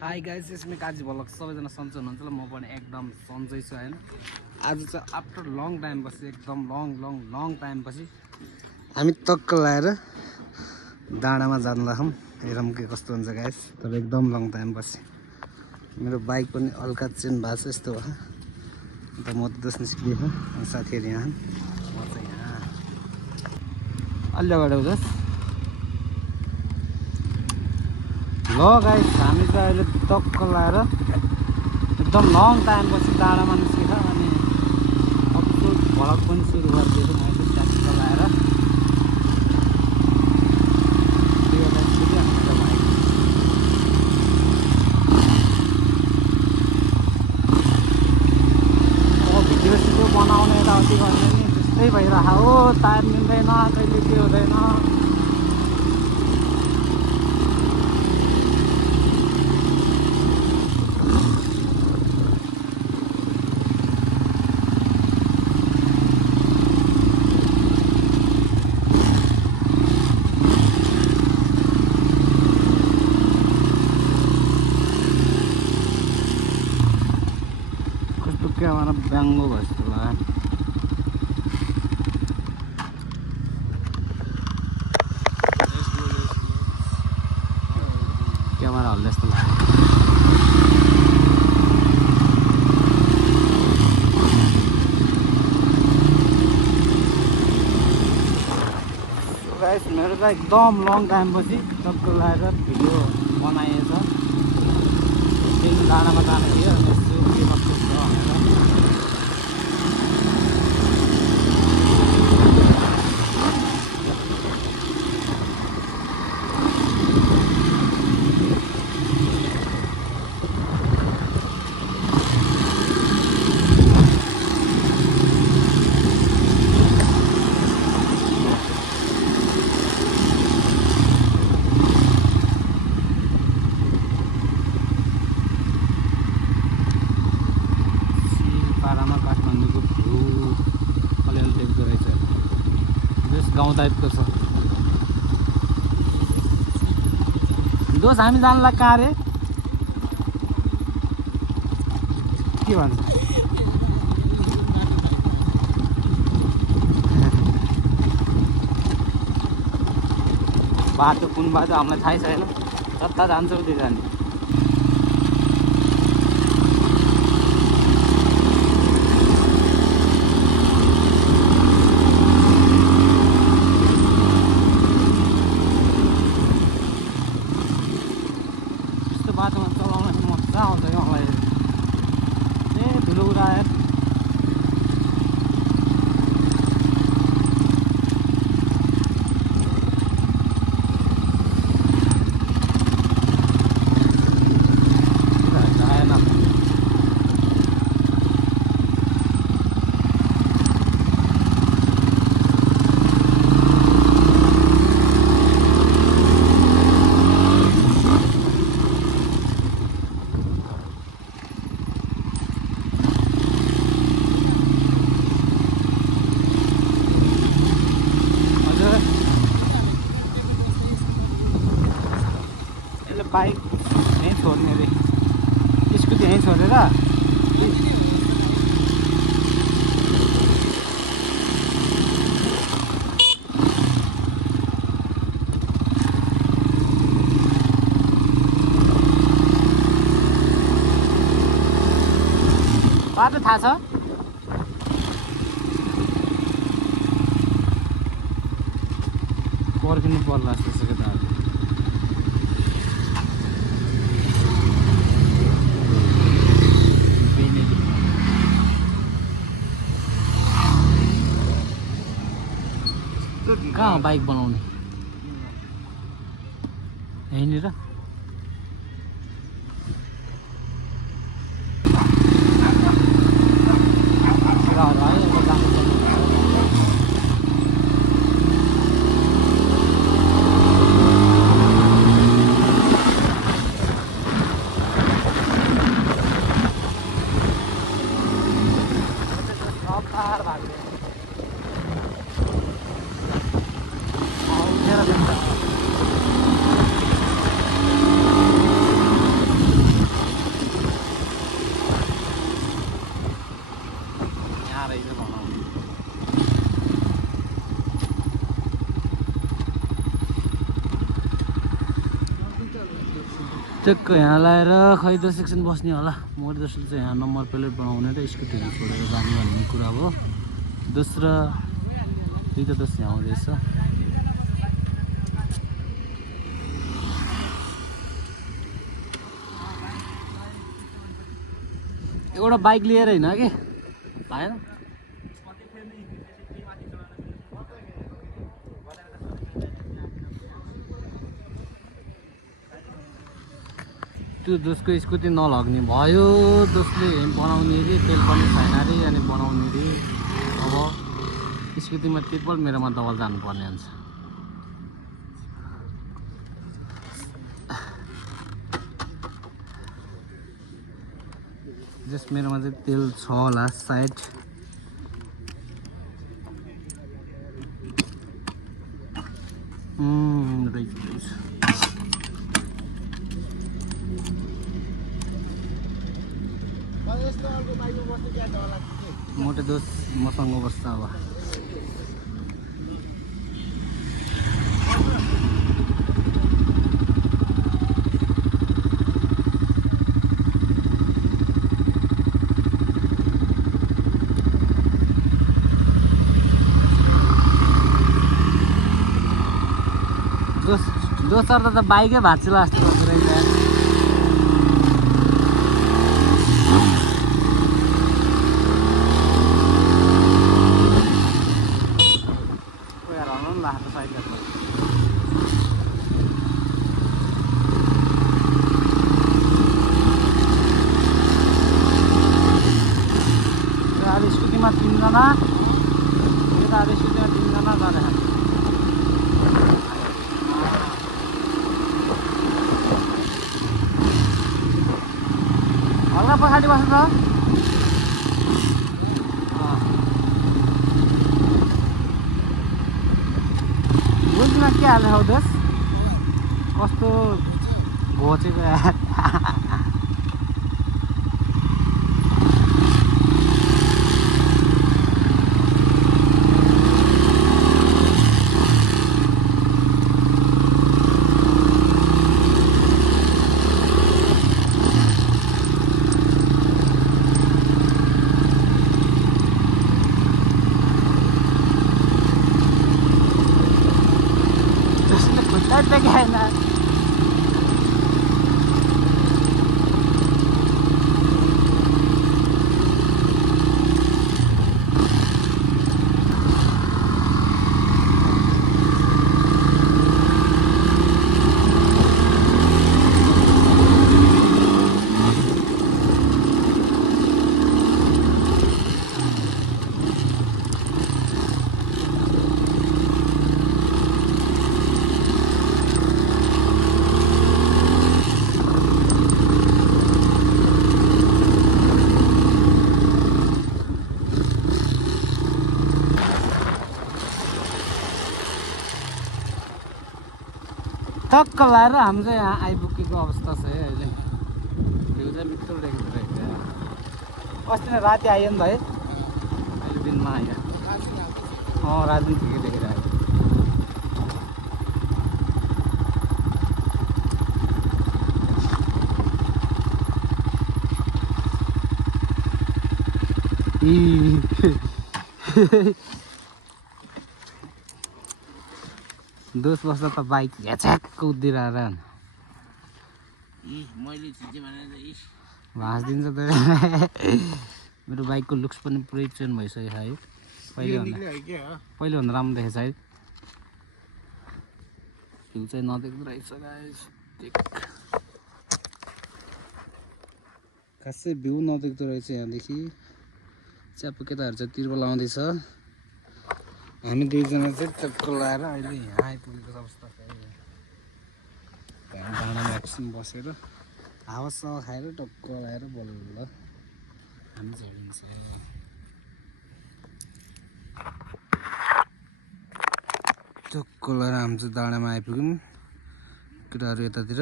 High guys, यसमा Kaji vlog सबैजना सन्चै हुनुहुन्छ ल। म पनि एकदम सन्चै छु हैन। आज चाहिँ आफ्टर लङ टाइम पछि एकदम लङ टाइम पछि हामी तक्क लाएर डाँडामा जान लाग्छौँ। हेरौँ के कस्तो हुन्छ गाइस। तर एकदम लङ टाइम पछि मेरो बाइक पनि हल्का चेन्ज भएको छ, यस्तो भयो। अन्त म त दस निस्किएको अनि साथीहरू यहाँ, म चाहिँ यहाँ अलि अगाडि उजस। ल गाइस, हामी चाहिँ अहिले टक्क लाएर एकदम लङ टाइम पछि डाँडामा निस्केर अनि अब भ्लग पनि सुरु गरिदिएको मैले ट्याक्क लाएर भिडियो सिडियो बनाउने यताउति गर्ने नि त्यस्तै भइरहेको हो। टाइम मिल्दैन, कहिले के हुँदैन। हमारा बैंगो बजता है। कैमरा हल्ला जस्तो लाग्यो। गाइस, मेरो चाहिँ एकदम लङ टाइम पछि टक्क लगाएर भिडियो बनाइएछ। एकदिन डाँडामा जानु थियो अनि यसो के कस्तो छ भनेर। पारामा काठमाडौँको भ्यू अलिअलि देख्दो रहेछ। जस गाउँ टाइपको छ। दोस हामी जानलाई कहाँ रे के भन्छ? बाटो कुन बाटो हामीलाई थाहै छैन। जता जान्छ उतै जाने। बाटोमा चलाउन मजा आउँछ क्या मलाई। ए धुलो उडाएर बाइक यहीँ छोड्ने रे, स्कुटी यहीँ छोडेर बाटो थाहा छ। पर्खिनु पर्ला जस्तो छ केटाहरू। कहाँ बाइक बनाउने यहीँनिर? टक्क यहाँ लाएर खै त सेक्सन बस्ने होला। मोटर जस्तो चाहिँ यहाँ नम्बर प्लेट बनाउने र स्कुटीहरू छोडेर जाने भन्ने कुरा हो। दोस्रो दुईटा दोष यहाँ आउँदैछ। एउटा बाइक लिएर होइन कि भएन। त्यो दोषको स्कुटी नलग्ने भयो। दोषले बनाउने रे तेल पनि छैन अरे अनि बनाउने रे। अब स्कुटीमा ट्रिपल मेरोमा डबल जानुपर्ने हुन्छ। जस मेरोमा चाहिँ तेल छ होला सायद। रहेछ मोटे दोष मसँग बस्छ अब। दोस्रो त बाइकै भाँच्ला जस्तो गर्दो रहेछ। स्कुटीमा 3 जना, यता स्कुटीमा 3 जना जाने। हल्का पछाडि बस्छ। बुझ्नुमा के हाल्ने हौ दोष? कस्तो घोचेको यार। टक्क लाएर हामी चाहिँ यहाँ आइपुगेको अवस्था छ है अहिले। भ्यू चाहिँ मिठो देख्दो रहेछ। अस्ति नै राति आयो नि त है, अहिले दिनमा आयो। राति ठिकै देखिरहेको। दोष बस्दा त बाइक झ्याछ्याक्क उधिरहेर भाँच्दिन्छ त। मेरो बाइकको लुक्स पनि पुरै चेन्ज भइसक्यो है। पहिलेभन्दा राम्रो देखेछ है। भ्यू चाहिँ नदेख्दो रहेछ गाइस। खासै भ्यू नदेख्दो रहेछ यहाँदेखि। च्यापो केटाहरू चाहिँ तिरबल आउँदैछ। हामी दुईजना चाहिँ टक्क लाएर अहिले यहाँ आइपुगेको अवस्था छ। त्यहाँ डाँडामा एकछिन बसेर हावासावा खाएर टक्क लाएर बल्ल हामी चाहिँ हिँड्छ। टक्क लाएर हामी चाहिँ डाँडामा आइपुग्यौँ। केटाहरू यतातिर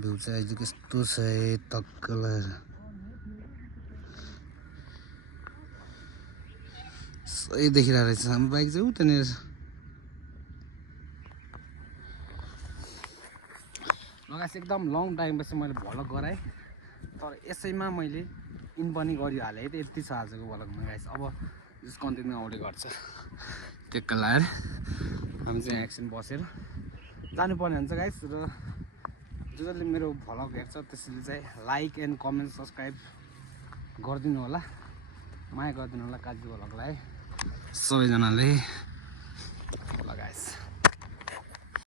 भ्यू चाहिँ अहिले कस्तो छ टक्क लाएर। सही देखिरहेको रहेछ। हाम्रो बाइक चाहिँ उतानिर छ। गाइस एकदम लङ टाइमपछि मैले भ्लग गराएँ, तर यसैमा मैले इन पनि गरिहालेँ है। यति छ आजको भ्लगमा गाइस। अब जस कन्टिन्यू आउँदै गर्छ, टेक्का लगाएर हामी चाहिँ एकछिन बसेर जानुपर्ने हुन्छ गाइस। र जसले मेरो भ्लग हेर्छ त्यसले चाहिँ लाइक एन्ड कमेन्ट सब्सक्राइब गरिदिनु होला, माया गरिदिनु होला काजी भ्लगलाई सबैजनाले। ल गाइस।